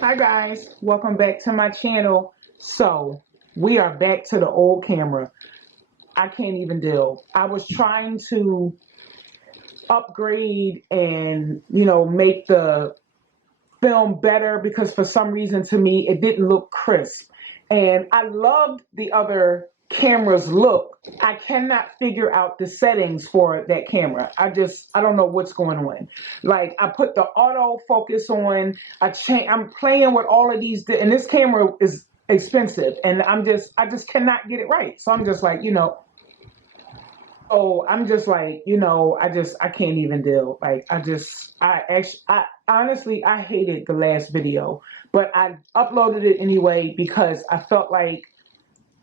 Hi guys, welcome back to my channel. So we are back to the old camera. I can't even deal. I was trying to upgrade and make the film better because for some reason to me it didn't look crisp, and I loved the other camera's look. I cannot figure out the settings for that camera. I don't know what's going on. Like, I put the auto focus on, I'm playing with all of these, and this camera is expensive, and I just cannot get it right. So I'm just like, I can't even deal. Like, I honestly, I hated the last video, but I uploaded it anyway because I felt like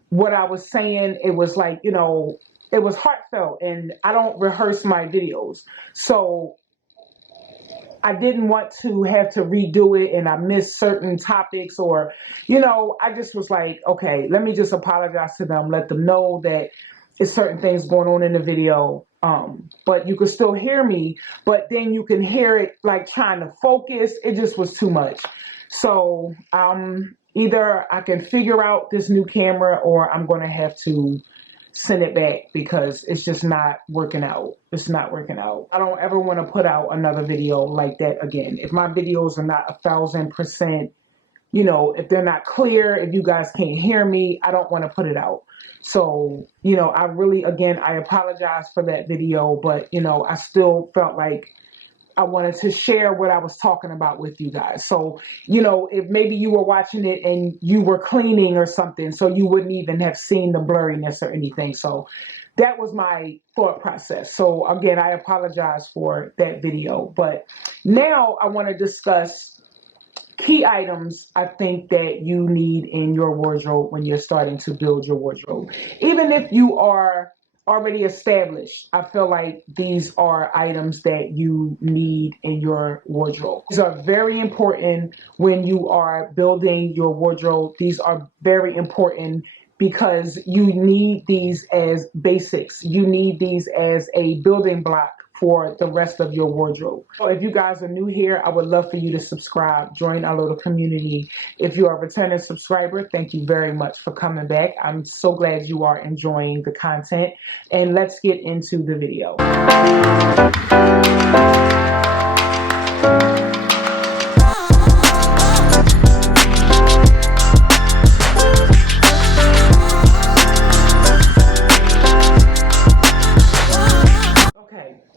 what I was saying, it was like, it was heartfelt, and I don't rehearse my videos. So I didn't want to have to redo it and I missed certain topics, or, I just was like, okay, let me just apologize to them, let them know that it's certain things going on in the video. But you could still hear me, but then you can hear it like trying to focus. It just was too much. So either I can figure out this new camera or I'm going to have to send it back because it's just not working out. It's not working out. I don't ever want to put out another video like that again. If my videos are not 1,000%, if they're not clear, if you guys can't hear me, I don't want to put it out. So, I really, again, I apologize for that video, but, I still felt like I wanted to share what I was talking about with you guys. So, if maybe you were watching it and you were cleaning or something, so you wouldn't even have seen the blurriness or anything. So that was my thought process. So again, I apologize for that video. But now I want to discuss key items I think that you need in your wardrobe when you're starting to build your wardrobe. Even if you are already established, I feel like these are items that you need in your wardrobe. These are very important when you are building your wardrobe. These are very important because you need these as basics. You need these as a building block for the rest of your wardrobe. So if you guys are new here, I would love for you to subscribe, join our little community. If you are a returning subscriber, thank you very much for coming back. I'm so glad you are enjoying the content, and let's get into the video.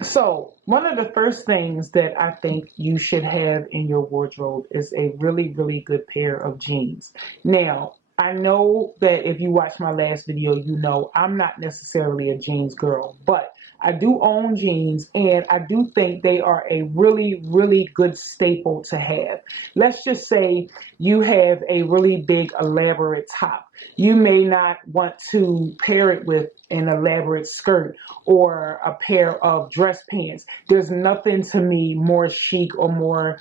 So one of the first things that I think you should have in your wardrobe is a really, really good pair of jeans. Now, I know that if you watched my last video, you know I'm not necessarily a jeans girl, but I do own jeans, and I do think they are a really, really good staple to have. Let's just say you have a really big, elaborate top. You may not want to pair it with an elaborate skirt or a pair of dress pants. There's nothing to me more chic or more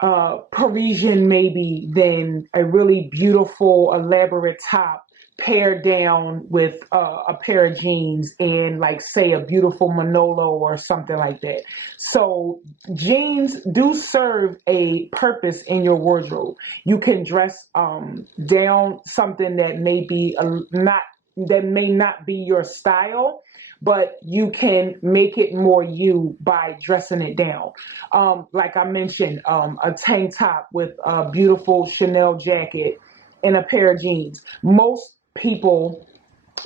Parisian maybe than a really beautiful, elaborate top paired down with a pair of jeans and, like, say, a beautiful Manolo or something like that. So jeans do serve a purpose in your wardrobe. You can dress down something that may be that may not be your style, but you can make it more you by dressing it down. Like I mentioned, a tank top with a beautiful Chanel jacket and a pair of jeans. Most people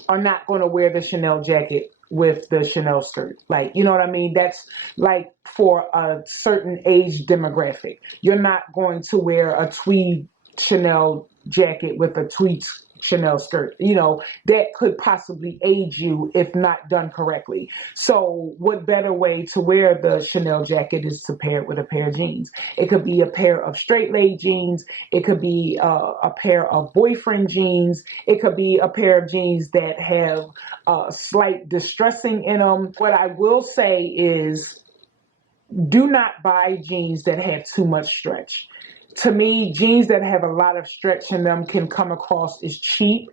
are not going to wear the Chanel jacket with the Chanel skirt. Like, you know what I mean? That's like for a certain age demographic. You're not going to wear a tweed Chanel jacket with a tweed Chanel skirt. That could possibly age you if not done correctly. So what better way to wear the Chanel jacket is to pair it with a pair of jeans. It could be a pair of straight leg jeans. It could be a pair of boyfriend jeans. It could be a pair of jeans that have slight distressing in them. What I will say is, do not buy jeans that have too much stretch. To me, jeans that have a lot of stretch in them can come across as cheap.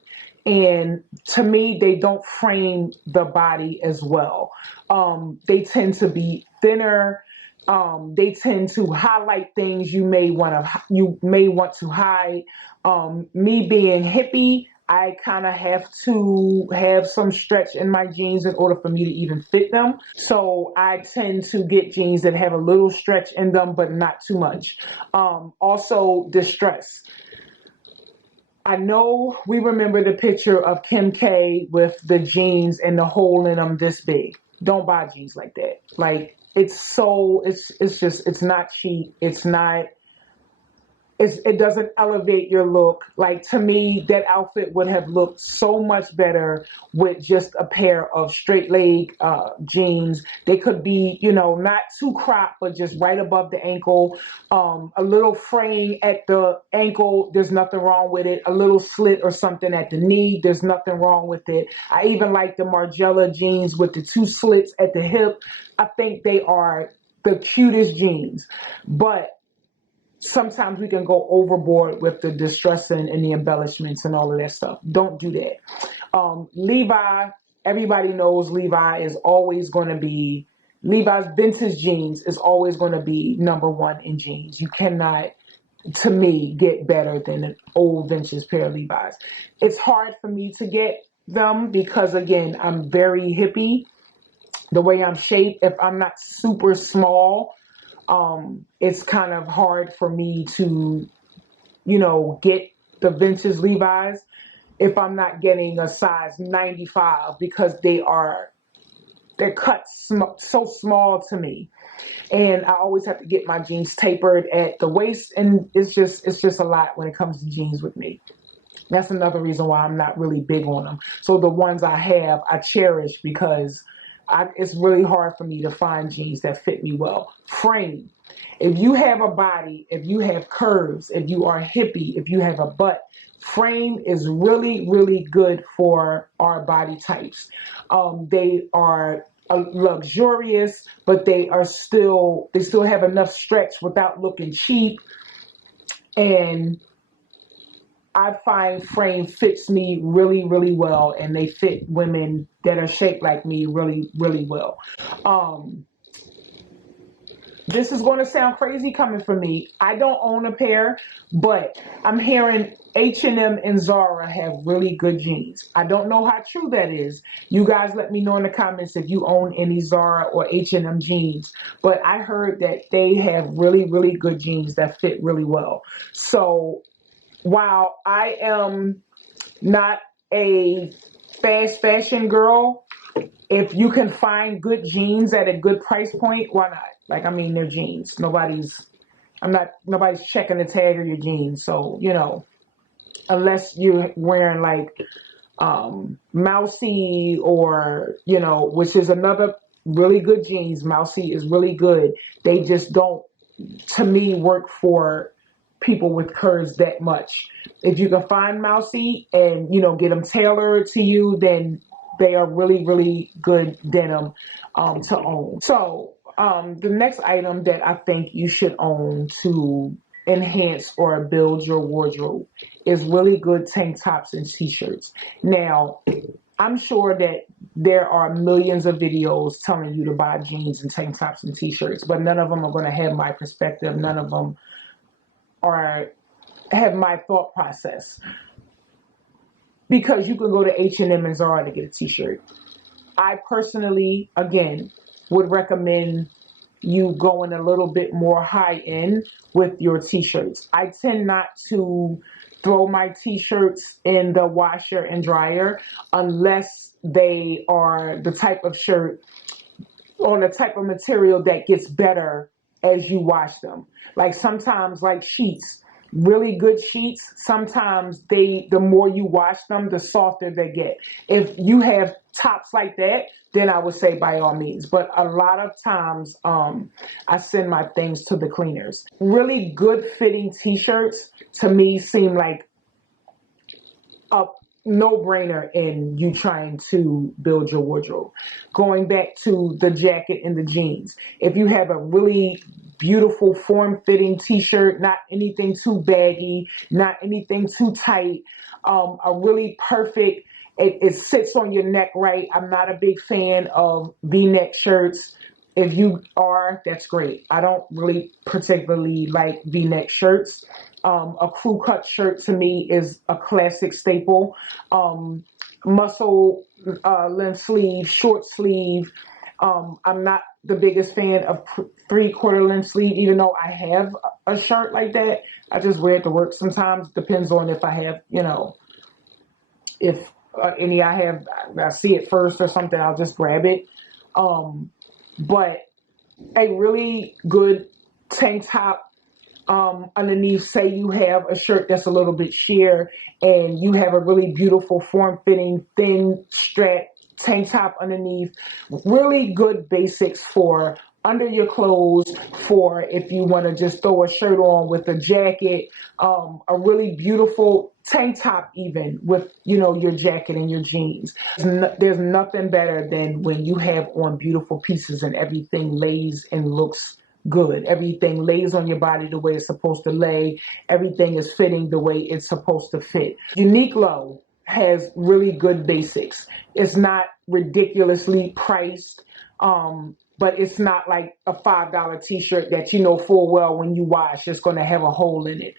And to me, they don't frame the body as well. They tend to be thinner. They tend to highlight things you may want to hide. Me being hippie, I kind of have to have some stretch in my jeans in order for me to even fit them. So I tend to get jeans that have a little stretch in them, but not too much. Also, distress. I know we remember the picture of Kim K with the jeans and the hole in them this big. Don't buy jeans like that. Like, it's not cheap. It doesn't elevate your look. Like, to me, that outfit would have looked so much better with just a pair of straight leg jeans. They could be, not too cropped, but just right above the ankle. A little fraying at the ankle, there's nothing wrong with it. A little slit or something at the knee, there's nothing wrong with it. I even like the Margiela jeans with the 2 slits at the hip. I think they are the cutest jeans. But sometimes we can go overboard with the distressing and the embellishments and all of that stuff. Don't do that. Levi, everybody knows Levi's vintage jeans is always going to be number one in jeans. You cannot, to me, get better than an old vintage pair of Levi's. It's hard for me to get them because, again, I'm very hippie. The way I'm shaped, if I'm not super small, it's kind of hard for me to, get the vintage Levi's if I'm not getting a size 95 because they're cut so small to me. And I always have to get my jeans tapered at the waist. And it's just a lot when it comes to jeans with me. That's another reason why I'm not really big on them. So the ones I have, I cherish because it's really hard for me to find jeans that fit me well. Frame. If you have a body, if you have curves, if you are hippie, if you have a butt, frame is really, really good for our body types. They are luxurious, but they still have enough stretch without looking cheap. And I find frame fits me really, really well, and they fit women that are shaped like me really, really well. This is going to sound crazy coming from me. I don't own a pair, but I'm hearing H&M and Zara have really good jeans. I don't know how true that is. You guys let me know in the comments if you own any Zara or H&M jeans. But I heard that they have really, really good jeans that fit really well. So while I am not a fast fashion girl, if you can find good jeans at a good price point, why not? Like, I mean, they're jeans. Nobody's checking the tag of your jeans. So, unless you're wearing like, Mousy or, which is another really good jeans. Mousy is really good. They just don't, to me, work for people with curves that much. If you can find Mousy and, get them tailored to you, then they are really, really good denim to own. So the next item that I think you should own to enhance or build your wardrobe is really good tank tops and t-shirts. Now, I'm sure that there are millions of videos telling you to buy jeans and tank tops and t-shirts, but none of them are going to have my perspective. None of them have my thought process. Because you can go to H&M and Zara to get a t-shirt. I personally, again, would recommend you going a little bit more high end with your t-shirts. I tend not to throw my t-shirts in the washer and dryer unless they are the type of shirt or the type of material that gets better as you wash them. Like sometimes, like sheets, really good sheets, sometimes the more you wash them, the softer they get. If you have tops like that, then I would say by all means. But a lot of times, I send my things to the cleaners. Really good fitting t-shirts to me seem like a no-brainer in you trying to build your wardrobe. Going back to the jacket and the jeans. If you have a really beautiful form-fitting t-shirt, not anything too baggy, not anything too tight, a really perfect, it sits on your neck right. I'm not a big fan of V-neck shirts. If you are, that's great. I don't really particularly like V-neck shirts. A crew cut shirt to me is a classic staple. Muscle length sleeve, short sleeve. I'm not the biggest fan of 3/4 length sleeve, even though I have a shirt like that. I just wear it to work sometimes. Depends on if I have, if any I see it first or something, I'll just grab it. But a really good tank top underneath, say you have a shirt that's a little bit sheer and you have a really beautiful form-fitting thin strap tank top underneath. Really good basics for under your clothes, for if you want to just throw a shirt on with a jacket, a really beautiful tank top even with, your jacket and your jeans. There's nothing better than when you have on beautiful pieces and everything lays and looks good. Everything lays on your body the way it's supposed to lay. Everything is fitting the way it's supposed to fit. Uniqlo has really good basics. It's not ridiculously priced, but it's not like a $5 t-shirt that you know full well when you wash it's going to have a hole in it.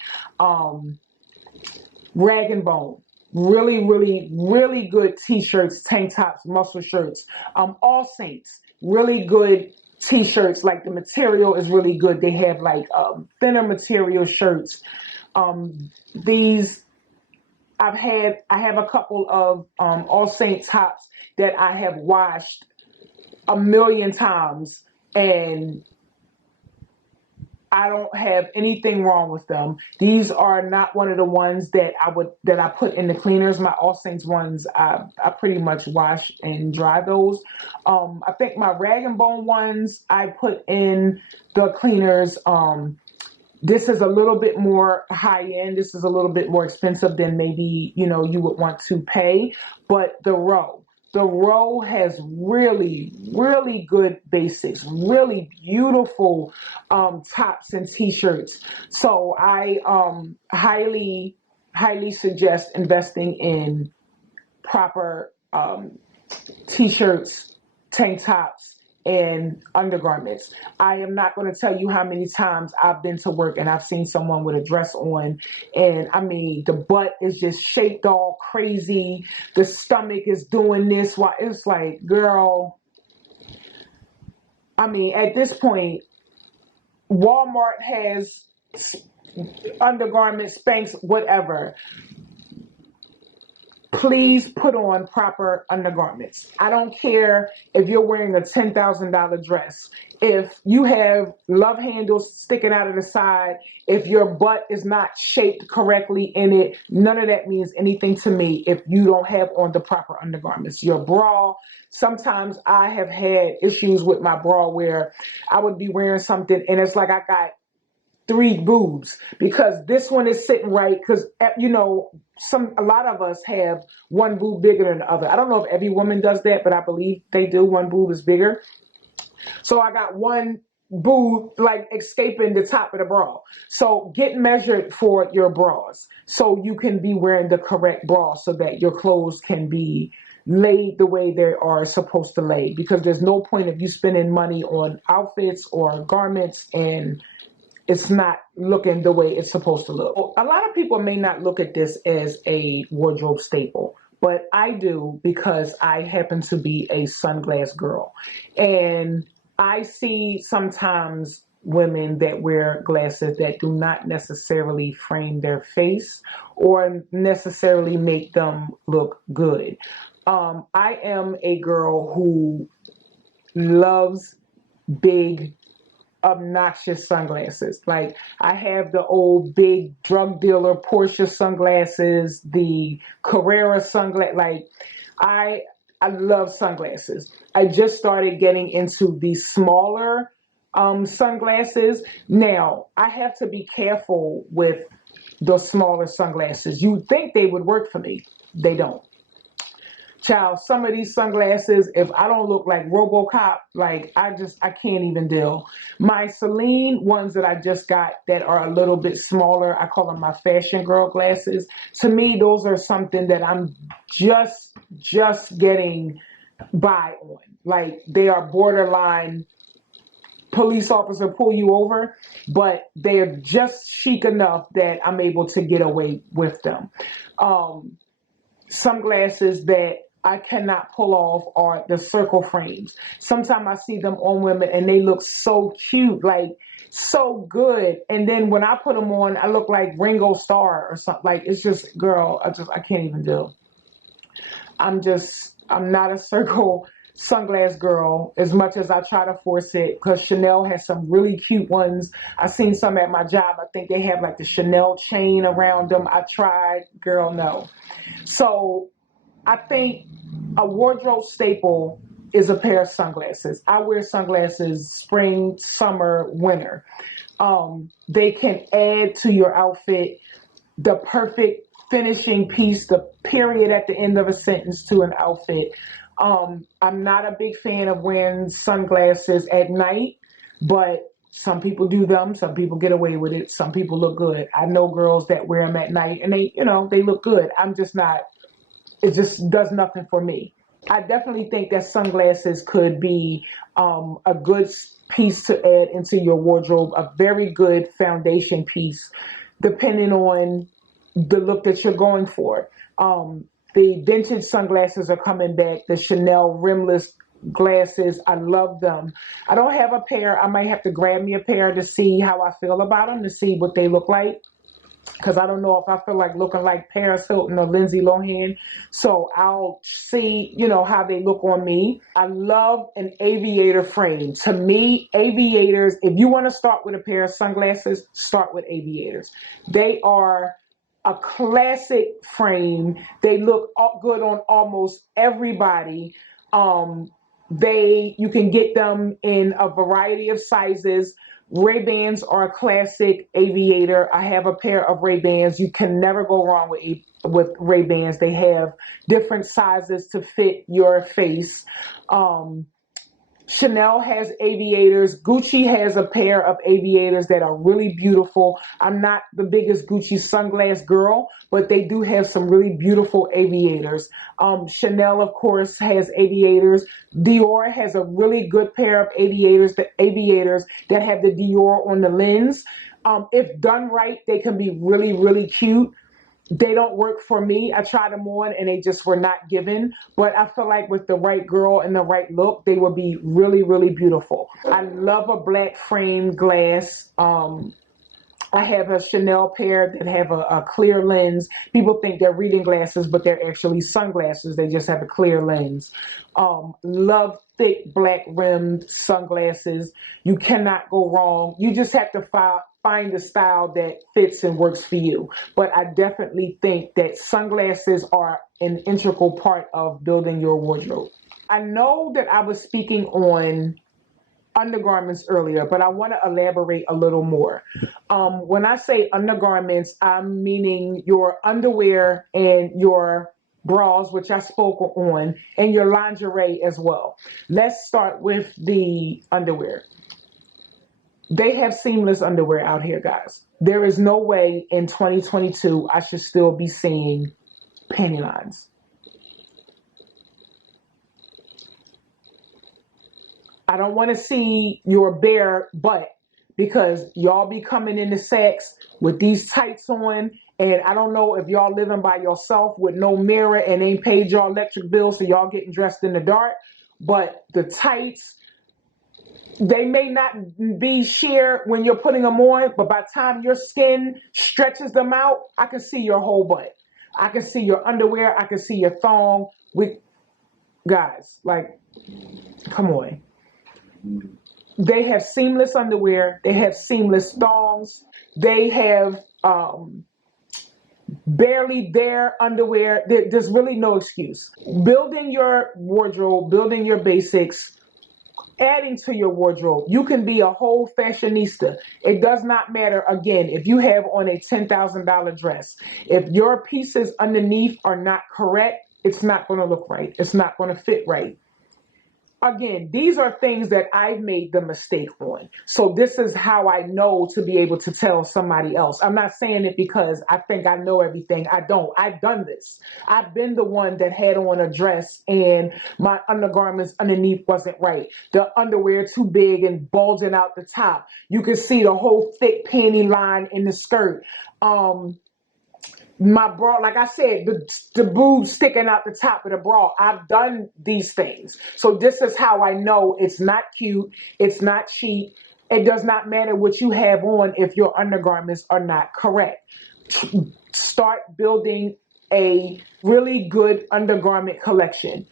Rag and Bone, really, really, really good t-shirts, tank tops, muscle shirts. All Saints, really good t-shirts. Like the material is really good. They have like thinner material shirts. I have a couple of All Saint tops that I have washed a million times, and I don't have anything wrong with them. These are not one of the ones that I put in the cleaners. My All Saints ones, I pretty much wash and dry those. I think my Rag and Bone ones I put in the cleaners. This is a little bit more high end. This is a little bit more expensive than maybe, you would want to pay. But the Row has really, really good basics, really beautiful tops and t-shirts. So I highly, highly suggest investing in proper t-shirts, tank tops, and undergarments. I am not going to tell you how many times I've been to work and I've seen someone with a dress on, and I mean the butt is just shaped all crazy, the stomach is doing this. Why, it's like, girl, I mean, at this point Walmart has undergarments, Spanx, whatever. Please put on proper undergarments. I don't care if you're wearing a $10,000 dress. If you have love handles sticking out of the side, if your butt is not shaped correctly in it, none of that means anything to me if you don't have on the proper undergarments. Your bra, sometimes I have had issues with my bra where I would be wearing something and it's like I got 3 boobs because this one is sitting right because a lot of us have one boob bigger than the other. I don't know if every woman does that, but I believe they do. One boob is bigger. So I got one boob like escaping the top of the bra. So get measured for your bras so you can be wearing the correct bra so that your clothes can be laid the way they are supposed to lay, because there's no point of you spending money on outfits or garments and it's not looking the way it's supposed to look. A lot of people may not look at this as a wardrobe staple, but I do because I happen to be a sunglass girl. And I see sometimes women that wear glasses that do not necessarily frame their face or necessarily make them look good. I am a girl who loves big, obnoxious sunglasses. Like I have the old big drug dealer Porsche sunglasses, the Carrera sunglasses. Like I love sunglasses. I just started getting into the smaller sunglasses. Now I have to be careful with the smaller sunglasses. You'd think they would work for me. They don't. Child, some of these sunglasses, if I don't look like RoboCop, like I can't even deal. My Celine ones that I just got that are a little bit smaller, I call them my fashion girl glasses. To me, those are something that I'm just getting by on. Like they are borderline police officer pull you over, but they're just chic enough that I'm able to get away with them. Sunglasses that I cannot pull off are the circle frames. Sometimes I see them on women and they look so cute, like so good. And then when I put them on, I look like Ringo Starr or something. Like, it's just, girl, I can't even do. I'm not a circle sunglass girl as much as I try to force it, because Chanel has some really cute ones. I seen some at my job. I think they have like the Chanel chain around them. I tried, girl, no. So I think a wardrobe staple is a pair of sunglasses. I wear sunglasses spring, summer, winter. They can add to your outfit, the perfect finishing piece, the period at the end of a sentence to an outfit. I'm not a big fan of wearing sunglasses at night, but some people do them. Some people get away with it. Some people look good. I know girls that wear them at night and they look good. I'm just not, it just does nothing for me. I definitely think that sunglasses could be a good piece to add into your wardrobe, a very good foundation piece, depending on the look that you're going for. The vintage sunglasses are coming back. The Chanel rimless glasses, I love them. I don't have a pair. I might have to grab me a pair to see how I feel about them, to see what they look like. Because I don't know if I feel like looking like Paris Hilton or Lindsay Lohan. So I'll see, how they look on me. I love an aviator frame. To me, aviators, if you want to start with a pair of sunglasses, start with aviators. They are a classic frame. They look good on almost everybody. You can get them in a variety of sizes. Ray-Bans are a classic aviator. I have a pair of Ray-Bans. You can never go wrong with Ray-Bans. They have different sizes to fit your face. Chanel has aviators. Gucci has a pair of aviators that are really beautiful. I'm not the biggest Gucci sunglass girl, but they do have some really beautiful aviators. Chanel, of course, has aviators. Dior has a really good pair of aviators that have the Dior on the lens. If done right, they can be really, really cute. They don't work for me. I tried them on and they just were not given. But I feel like with the right girl and the right look, they will be really, really beautiful. I love a black frame glass. I have a Chanel pair that have a clear lens. People think they're reading glasses, but they're actually sunglasses. They just have a clear lens. Love thick black rimmed sunglasses. You cannot go wrong. You just have to find the style that fits and works for you. But I definitely think that sunglasses are an integral part of building your wardrobe. I know that I was speaking on undergarments earlier, but I want to elaborate a little more. When I say undergarments, I'm meaning your underwear and your bras, which I spoke on, and your lingerie as well. Let's start with the underwear. They have seamless underwear out here, guys. There is no way in 2022 I should still be seeing panty lines. I don't want to see your bare butt, because y'all be coming into sex with these tights on, and I don't know if y'all living by yourself with no mirror and ain't paid your electric bill, so y'all getting dressed in the dark, but the tights, they may not be sheer when you're putting them on, but by the time your skin stretches them out, I can see your whole butt. I can see your underwear. I can see your thong. Guys, like, come on. They have seamless underwear. They have seamless thongs. They have barely bare underwear. There's really no excuse. Building your wardrobe, building your basics, adding to your wardrobe. You can be a whole fashionista. It does not matter, again, if you have on a $10,000 dress. If your pieces underneath are not correct, it's not going to look right. It's not going to fit right. again, these are things that I've made the mistake on. So this is how I know to be able to tell somebody else. I'm not saying it because I think I know everything. I don't. I've done this. I've been the one that had on a dress and my undergarments underneath wasn't right. The underwear too big and bulging out the top. You can see the whole thick panty line in the skirt. My bra, like I said, the boobs sticking out the top of the bra. I've done these things. So this is how I know it's not cute. It's not cheap. It does not matter what you have on if your undergarments are not correct. Start building a really good undergarment collection.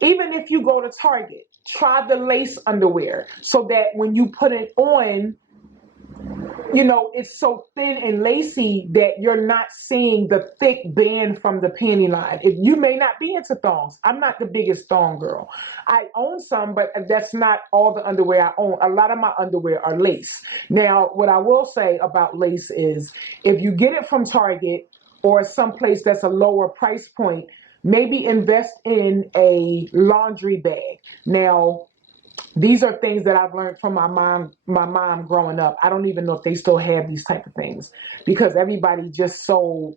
Even if you go to Target, try the lace underwear so that when you put it on, you know, it's so thin and lacy that you're not seeing the thick band from the panty line. If you may not be into thongs. I'm not the biggest thong girl. I own some, but that's not all the underwear I own. A lot of my underwear are lace. Now, what I will say about lace is if you get it from Target or someplace that's a lower price point, maybe invest in a laundry bag. Now, these are things that I've learned from my mom growing up. I don't even know if they still have these type of things because everybody just so,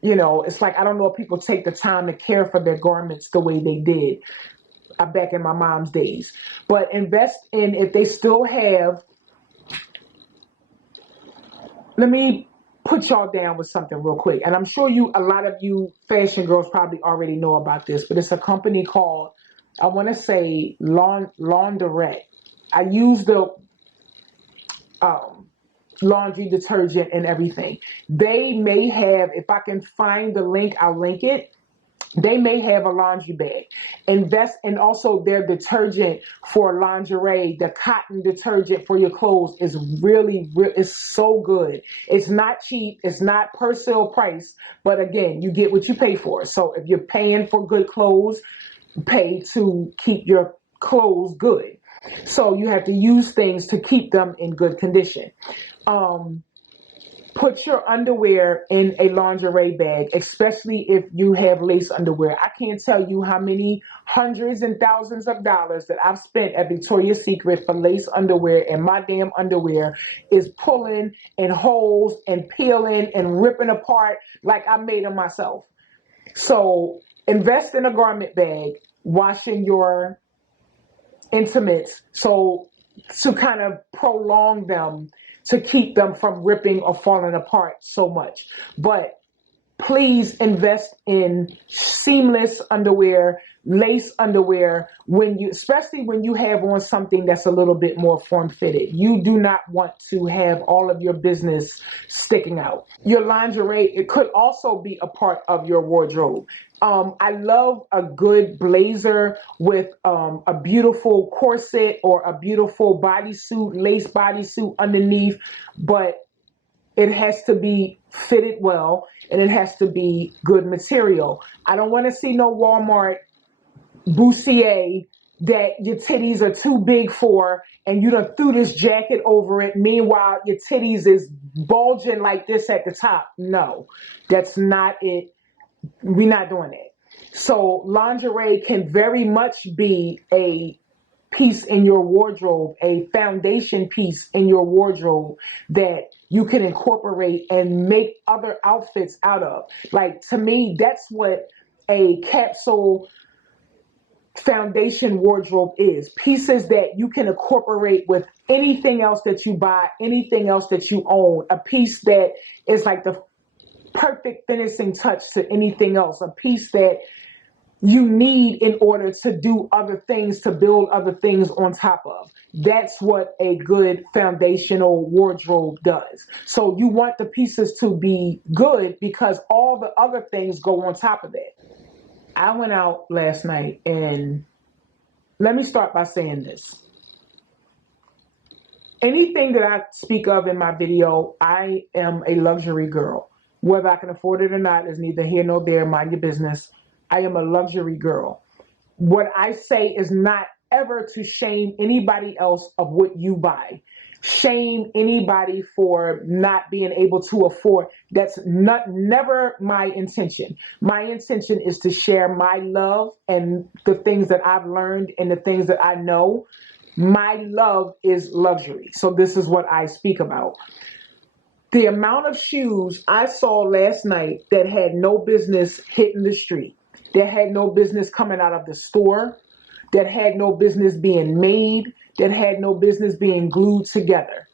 you know, it's like, I don't know if people take the time to care for their garments the way they did back in my mom's days. But invest in, if they still have, let me put y'all down with something real quick. And I'm sure a lot of you fashion girls probably already know about this, but it's a company called, I want to say Laundrette. I use the laundry detergent and everything. They may have, if I can find the link, I'll link it. They may have a laundry bag. Invest in also their detergent for lingerie. The cotton detergent for your clothes is really, it's so good. It's not cheap. It's not per sale price. But again, you get what you pay for. So if you're paying for good clothes, pay to keep your clothes good. So you have to use things to keep them in good condition. Put your underwear in a lingerie bag, especially if you have lace underwear. I can't tell you how many hundreds and thousands of dollars that I've spent at Victoria's Secret for lace underwear, and my damn underwear is pulling and holes and peeling and ripping apart like I made them myself. So invest in a garment bag, washing your intimates, so to kind of prolong them, to keep them from ripping or falling apart so much. But please invest in seamless underwear, lace underwear, especially when you have on something that's a little bit more form-fitted. You do not want to have all of your business sticking out. Your lingerie, it could also be a part of your wardrobe. I love a good blazer with a beautiful corset or a beautiful bodysuit, lace bodysuit underneath, but it has to be fitted well and it has to be good material. I don't want to see no Walmart bustier that your titties are too big for and you done threw this jacket over it. Meanwhile, your titties is bulging like this at the top. No, that's not it. We're not doing it. So lingerie can very much be a piece in your wardrobe, a foundation piece in your wardrobe that you can incorporate and make other outfits out of. Like, to me, that's what a capsule foundation wardrobe is. Pieces that you can incorporate with anything else that you buy, anything else that you own. A piece that is like the perfect finishing touch to anything else. A piece that you need in order to do other things, to build other things on top of. That's what a good foundational wardrobe does. So you want the pieces to be good because all the other things go on top of that. I went out last night, and let me start by saying this. Anything that I speak of in my video, I am a luxury girl. Whether I can afford it or not is neither here nor there. Mind your business. I am a luxury girl. What I say is not ever to shame anybody else of what you buy. shame anybody for not being able to afford. That's never my intention. My intention is to share my love and the things that I've learned and the things that I know. My love is luxury. So this is what I speak about. The amount of shoes I saw last night that had no business hitting the street, that had no business coming out of the store, that had no business being made, that had no business being glued together.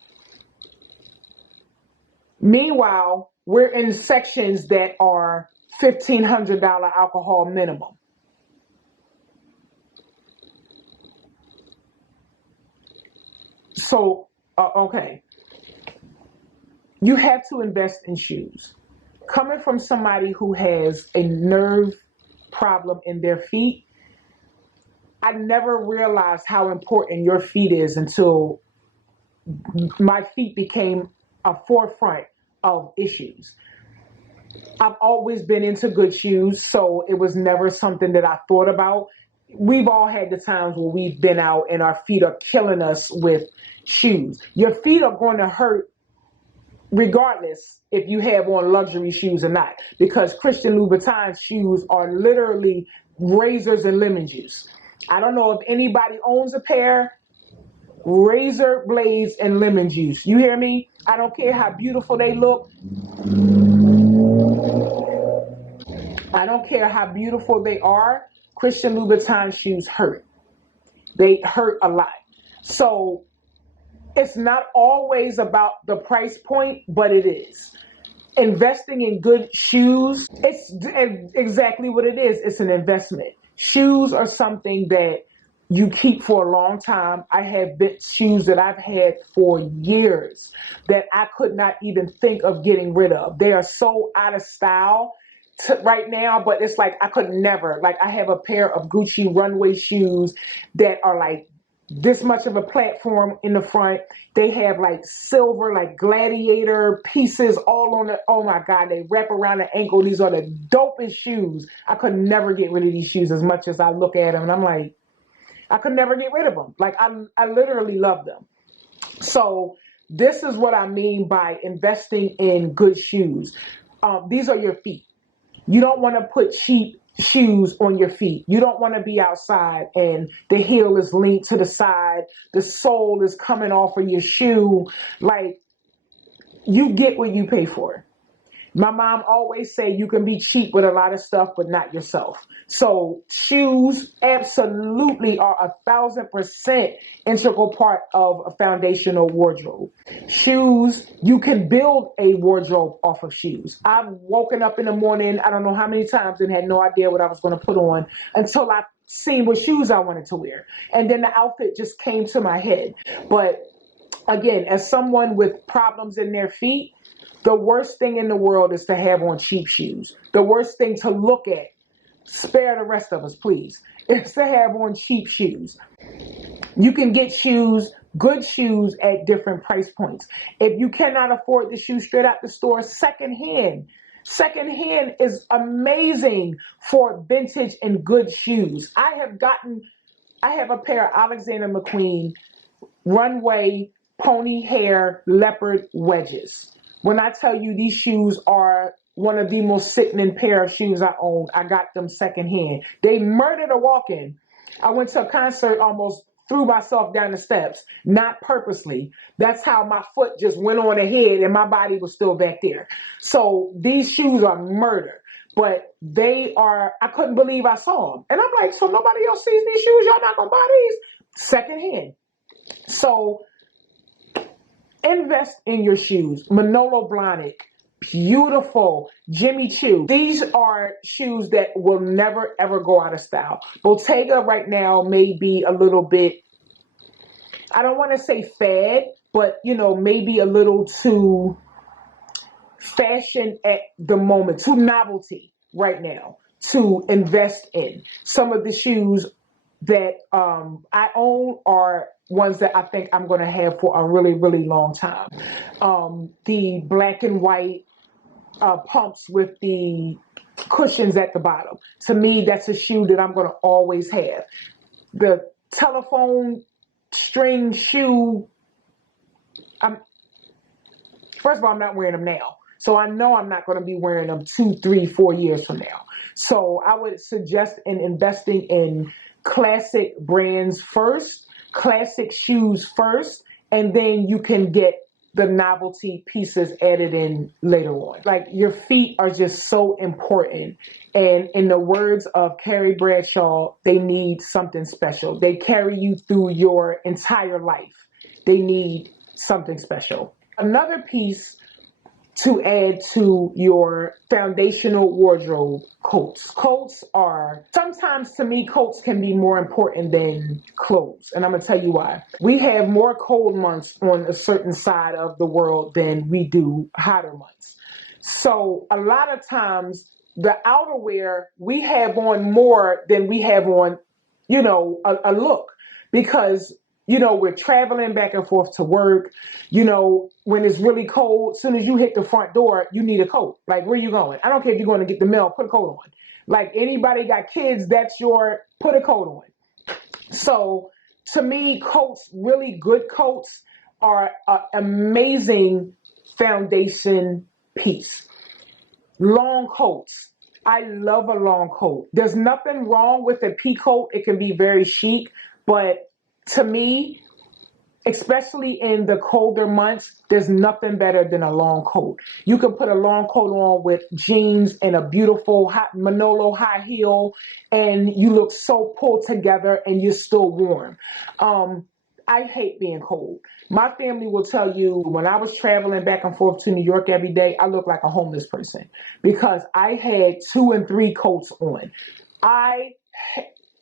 Meanwhile, we're in sections that are $1,500 alcohol minimum. So, okay. You have to invest in shoes. Coming from somebody who has a nerve problem in their feet, I never realized how important your feet is until my feet became a forefront of issues. I've always been into good shoes, so it was never something that I thought about. We've all had the times where we've been out and our feet are killing us with shoes. Your feet are going to hurt regardless if you have on luxury shoes or not, because Christian Louboutin shoes are literally razors and lemon juice. I don't know if anybody owns a pair. Razor blades and lemon juice. You hear me? I don't care how beautiful they look. I don't care how beautiful they are. Christian Louboutin shoes hurt. They hurt a lot. So it's not always about the price point, but it is. Investing in good shoes, it's exactly what it is. It's an investment. Shoes are something that you keep for a long time. I have shoes that I've had for years that I could not even think of getting rid of. They are so out of style right now, but it's like I could never. Like I have a pair of Gucci runway shoes that are like this much of a platform in the front. They have like silver, like gladiator pieces all on the, oh my God, they wrap around the ankle. These are the dopest shoes. I could never get rid of these shoes as much as I look at them. And I'm like, I could never get rid of them. Like I literally love them. So this is what I mean by investing in good shoes. These are your feet. You don't want to put cheap shoes on your feet. You don't want to be outside and the heel is linked to the side. The sole is coming off of your shoe. Like, you get what you pay for. My mom always say you can be cheap with a lot of stuff, but not yourself. So shoes absolutely are 1,000% integral part of a foundational wardrobe. Shoes, you can build a wardrobe off of shoes. I've woken up in the morning, I don't know how many times, and had no idea what I was going to put on until I seen what shoes I wanted to wear. And then the outfit just came to my head. But again, as someone with problems in their feet, the worst thing in the world is to have on cheap shoes. The worst thing to look at, spare the rest of us, please, is to have on cheap shoes. You can get shoes, good shoes at different price points. If you cannot afford the shoe straight out the store, secondhand. Secondhand is amazing for vintage and good shoes. I have a pair of Alexander McQueen runway pony hair leopard wedges. When I tell you these shoes are one of the most sickening pair of shoes I own, I got them secondhand. They murdered a walk-in. I went to a concert, almost threw myself down the steps, not purposely. That's how my foot just went on ahead and my body was still back there. So these shoes are murder, but they are, I couldn't believe I saw them. And I'm like, so nobody else sees these shoes? Y'all not gonna buy these? Secondhand. So invest in your shoes. Manolo Blahnik, beautiful. Jimmy Choo. These are shoes that will never, ever go out of style. Bottega right now may be a little bit, I don't want to say fad, but, maybe a little too fashion at the moment, too novelty right now to invest in. Some of the shoes that I own are ones that I think I'm going to have for a really, really long time. The black and white pumps with the cushions at the bottom. To me, that's a shoe that I'm going to always have. The telephone string shoe First of all, I'm not wearing them now. So I know I'm not going to be wearing them 2, 3, 4 years from now. So I would suggest in investing in classic brands first, classic shoes first, and then you can get the novelty pieces added in later on. Like, your feet are just so important. And in the words of Carrie Bradshaw, they need something special. They carry you through your entire life. They need something special. Another piece to add to your foundational wardrobe, coats. Coats are, sometimes to me, coats can be more important than clothes. And I'm going to tell you why. We have more cold months on a certain side of the world than we do hotter months. So a lot of times the outerwear we have on more than we have on, a look, because we're traveling back and forth to work. When it's really cold, as soon as you hit the front door, you need a coat. Like, where you going? I don't care if you're going to get the mail, put a coat on. Like, anybody got kids, put a coat on. So to me, coats, really good coats, are an amazing foundation piece. Long coats. I love a long coat. There's nothing wrong with a pea coat. It can be very chic, but to me, especially in the colder months, there's nothing better than a long coat. You can put a long coat on with jeans and a beautiful Manolo high heel, and you look so pulled together and you're still warm. I hate being cold. My family will tell you, when I was traveling back and forth to New York every day, I looked like a homeless person because I had 2 and 3 coats on.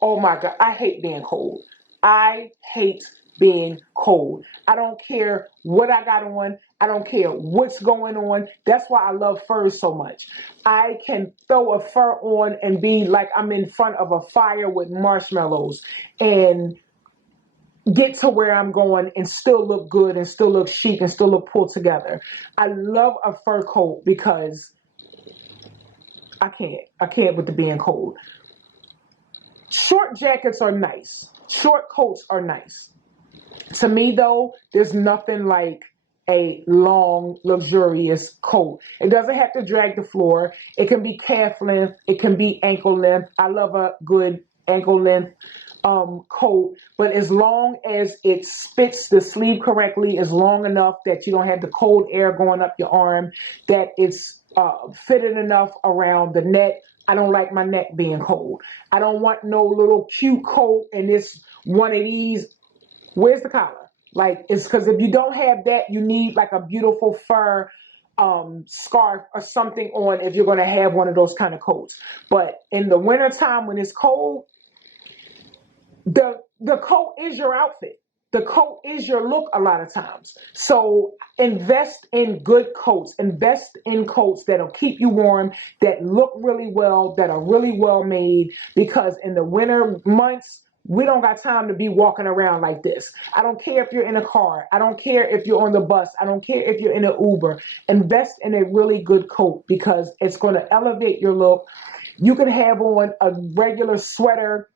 Oh my God, I hate being cold. I hate being cold. I don't care what I got on. I don't care what's going on. That's why I love furs so much. I can throw a fur on and be like I'm in front of a fire with marshmallows and get to where I'm going and still look good and still look chic and still look pulled together. I love a fur coat because I can't with the being cold. Short jackets are nice. Short coats are nice. To me, though, there's nothing like a long, luxurious coat. It doesn't have to drag the floor. It can be calf length. It can be ankle length. I love a good ankle length coat, but as long as it fits the sleeve correctly, is long enough that you don't have the cold air going up your arm, that it's fitted enough around the neck. I don't like my neck being cold. I don't want no little cute coat and it's one of these. Where's the collar? Like, it's because if you don't have that, you need like a beautiful fur scarf or something on if you're going to have one of those kind of coats. But in the wintertime when it's cold, the coat is your outfit. The coat is your look a lot of times. So invest in good coats. Invest in coats that'll keep you warm, that look really well, that are really well made, because in the winter months, we don't got time to be walking around like this. I don't care if you're in a car. I don't care if you're on the bus. I don't care if you're in an Uber. Invest in a really good coat because it's going to elevate your look. You can have on a regular sweater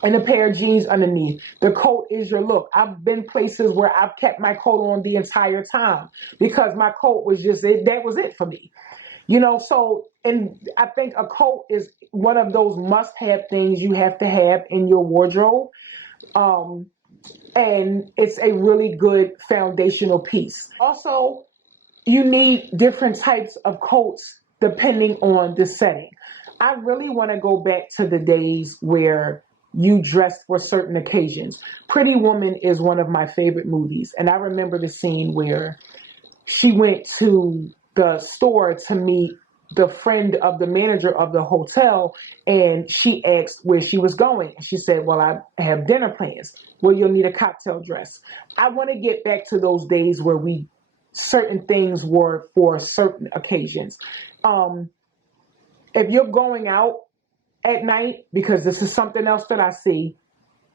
and a pair of jeans underneath. The coat is your look. I've been places where I've kept my coat on the entire time because my coat was just it. That was it for me. So, and I think a coat is one of those must-have things you have to have in your wardrobe. And it's a really good foundational piece. Also, you need different types of coats depending on the setting. I really want to go back to the days where you dressed for certain occasions. Pretty Woman is one of my favorite movies. And I remember the scene where she went to the store to meet the friend of the manager of the hotel, and she asked where she was going. And she said, well, I have dinner plans. Well, you'll need a cocktail dress. I want to get back to those days where certain things were for certain occasions. If you're going out at night, because this is something else that I see,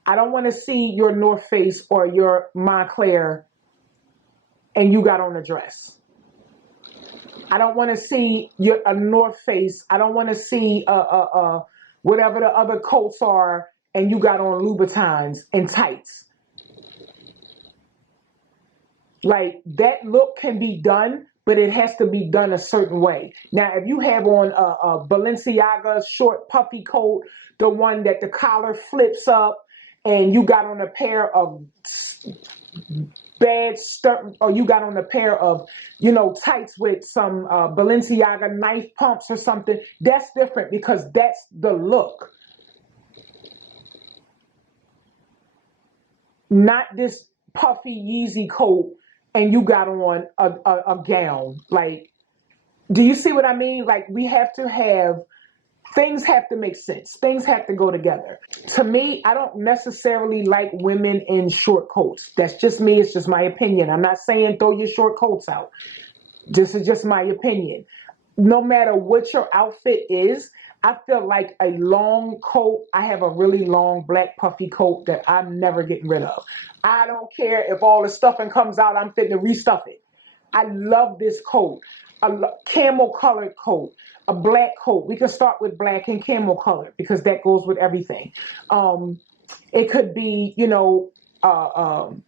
I don't want to see your North Face or your Montclair and you got on a dress. I don't want to see a North Face. I don't want to see whatever the other coats are and you got on Louboutins and tights. Like that look can be done, but it has to be done a certain way. Now, if you have on a Balenciaga short puffy coat, the one that the collar flips up, and you got on a pair of bad stuff, or you got on a pair of, tights with some Balenciaga knife pumps or something, that's different because that's the look. Not this puffy Yeezy coat and you got on a gown. Like, do you see what I mean? Like, things have to make sense. Things have to go together. To me, I don't necessarily like women in short coats. That's just me. It's just my opinion. I'm not saying throw your short coats out. This is just my opinion. No matter what your outfit is, I feel like a long coat. I have a really long black puffy coat that I'm never getting rid of. I don't care if all the stuffing comes out, I'm fitting to restuff it. I love this coat. A camel colored coat, a black coat. We can start with black and camel colored because that goes with everything. It could be, the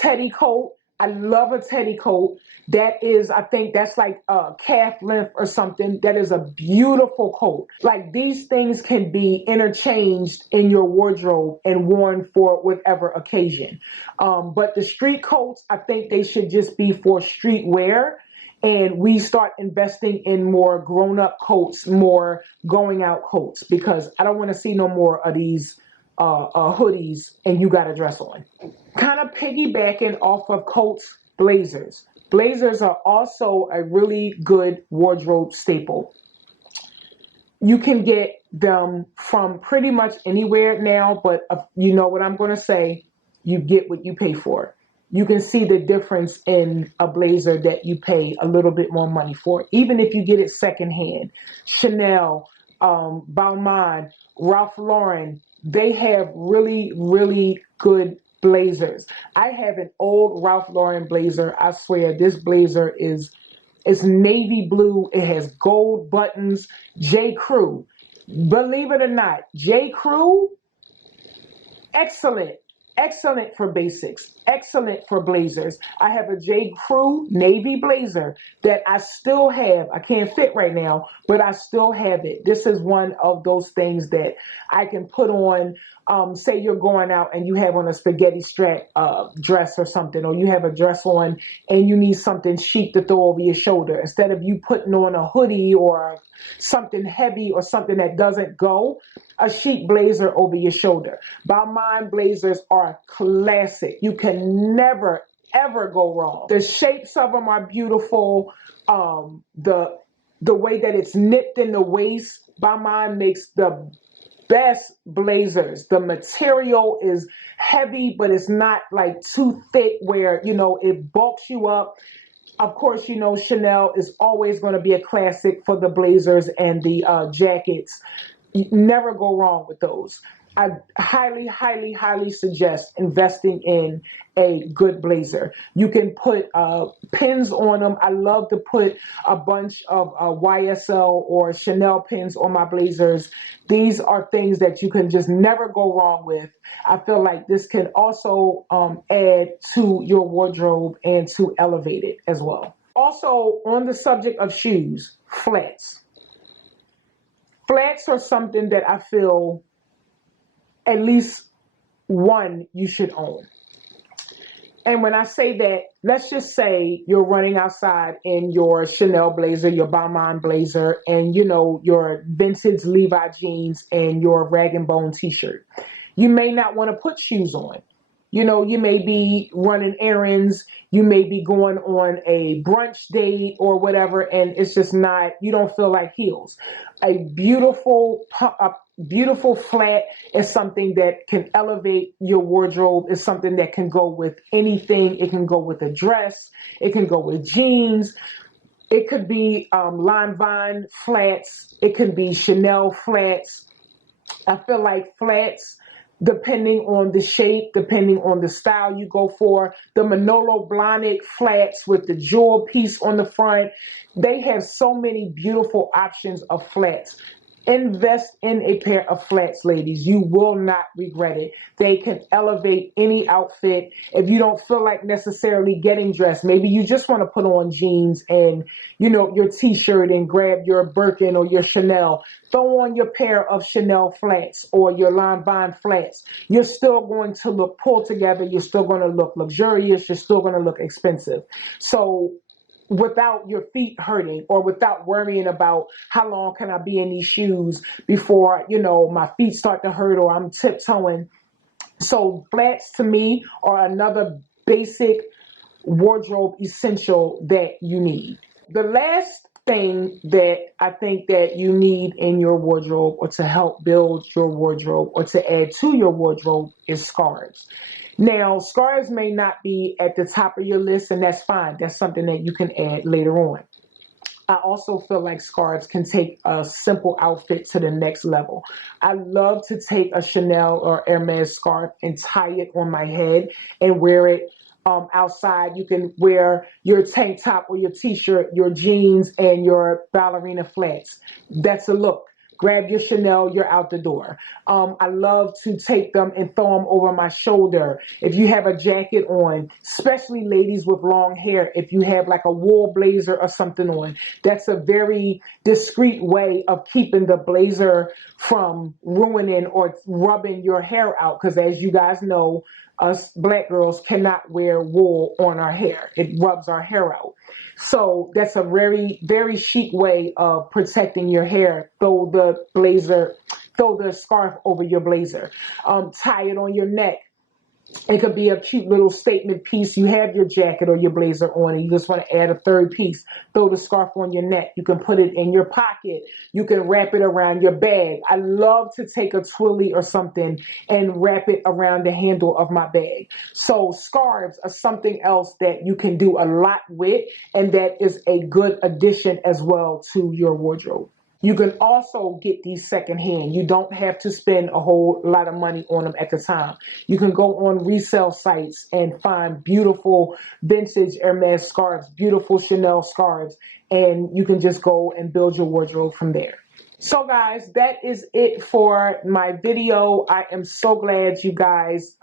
teddy coat. I love a teddy coat. That is, I think that's like calf length or something. That is a beautiful coat. Like, these things can be interchanged in your wardrobe and worn for whatever occasion. But the street coats, I think they should just be for street wear. And we start investing in more grown-up coats, more going-out coats, because I don't want to see no more of these hoodies and you got a dress on. Kind of piggybacking off of coats, blazers. Blazers are also a really good wardrobe staple. You can get them from pretty much anywhere now, but you know what I'm going to say, you get what you pay for. You can see the difference in a blazer that you pay a little bit more money for, even if you get it secondhand. Chanel, Balmain, Ralph Lauren, they have really, really good blazers. I have an old Ralph Lauren blazer. I swear this blazer is navy blue. It has gold buttons. J. Crew. Believe it or not, J. Crew, excellent. Excellent for basics. Excellent for blazers. I have a J. Crew navy blazer that I still have. I can't fit right now, but I still have it. This is one of those things that I can put on. Say you're going out and you have on a spaghetti strap dress or something, or you have a dress on and you need something chic to throw over your shoulder. Instead of you putting on a hoodie or something heavy or something that doesn't go, a chic blazer over your shoulder. Balmain blazers are classic. You can never, ever go wrong. The shapes of them are beautiful. The way that it's nipped in the waist, Balmain makes the best blazers. The material is heavy, but it's not like too thick where, it bulks you up. Of course, Chanel is always going to be a classic for the blazers and the jackets. You never go wrong with those. I highly, highly, highly suggest investing in a good blazer. You can put pins on them. I love to put a bunch of YSL or Chanel pins on my blazers. These are things that you can just never go wrong with. I feel like this can also add to your wardrobe and to elevate it as well. Also, on the subject of shoes, flats. Flats are something that I feel at least one you should own. And when I say that, let's just say you're running outside in your Chanel blazer, your Balmain blazer, and your vintage Levi jeans and your rag and bone t-shirt. You may not want to put shoes on. You may be running errands. You may be going on a brunch date or whatever, and it's just not, you don't feel like heels. A beautiful flat is something that can elevate your wardrobe. It's something that can go with anything. It can go with a dress. It can go with jeans. It could be Lanvin flats. It could be Chanel flats. I feel like flats, depending on the shape, depending on the style you go for, the Manolo Blahnik flats with the jewel piece on the front, they have so many beautiful options of flats. Invest in a pair of flats, ladies. You will not regret it. They can elevate any outfit. If you don't feel like necessarily getting dressed, maybe you just want to put on jeans and, you know, your t-shirt and grab your Birkin or your Chanel. Throw on your pair of Chanel flats or your Lanvin flats. You're still going to look pulled together. You're still going to look luxurious. You're still going to look expensive. So without your feet hurting or without worrying about how long can I be in these shoes before, you know, my feet start to hurt or I'm tiptoeing. So flats to me are another basic wardrobe essential that you need. The last thing that I think that you need in your wardrobe or to help build your wardrobe or to add to your wardrobe is scarves. Now, scarves may not be at the top of your list, and that's fine. That's something that you can add later on. I also feel like scarves can take a simple outfit to the next level. I love to take a Chanel or Hermes scarf and tie it on my head and wear it outside. You can wear your tank top or your t-shirt, your jeans, and your ballerina flats. That's a look. Grab your Chanel, you're out the door. I love to take them and throw them over my shoulder. If you have a jacket on, especially ladies with long hair, if you have like a wool blazer or something on, that's a very discreet way of keeping the blazer from ruining or rubbing your hair out. Because as you guys know, us black girls cannot wear wool on our hair. It rubs our hair out. So that's a very, very chic way of protecting your hair. Throw the scarf over your blazer. Tie it on your neck. It could be a cute little statement piece. You have your jacket or your blazer on and you just want to add a third piece. Throw the scarf on your neck. You can put it in your pocket. You can wrap it around your bag. I love to take a twilly or something and wrap it around the handle of my bag. So scarves are something else that you can do a lot with, and that is a good addition as well to your wardrobe. You can also get these secondhand. You don't have to spend a whole lot of money on them at the time. You can go on resale sites and find beautiful vintage Hermes scarves, beautiful Chanel scarves, and you can just go and build your wardrobe from there. So guys, that is it for my video. I am so glad you guys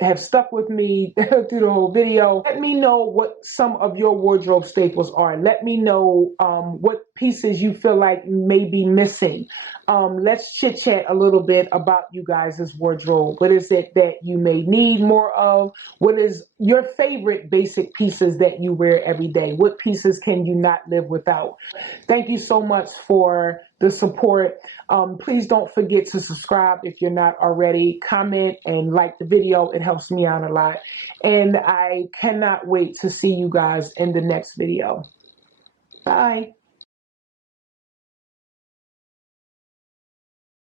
have stuck with me through the whole video. Let me know what some of your wardrobe staples are. Let me know what pieces you feel like may be missing. Let's chit chat a little bit about you guys' wardrobe. What is it that you may need more of? What is your favorite basic pieces that you wear every day? What pieces can you not live without? Thank you so much for the support. Please don't forget to subscribe if you're not already. Comment and like the video. It helps me out a lot. And I cannot wait to see you guys in the next video. Bye.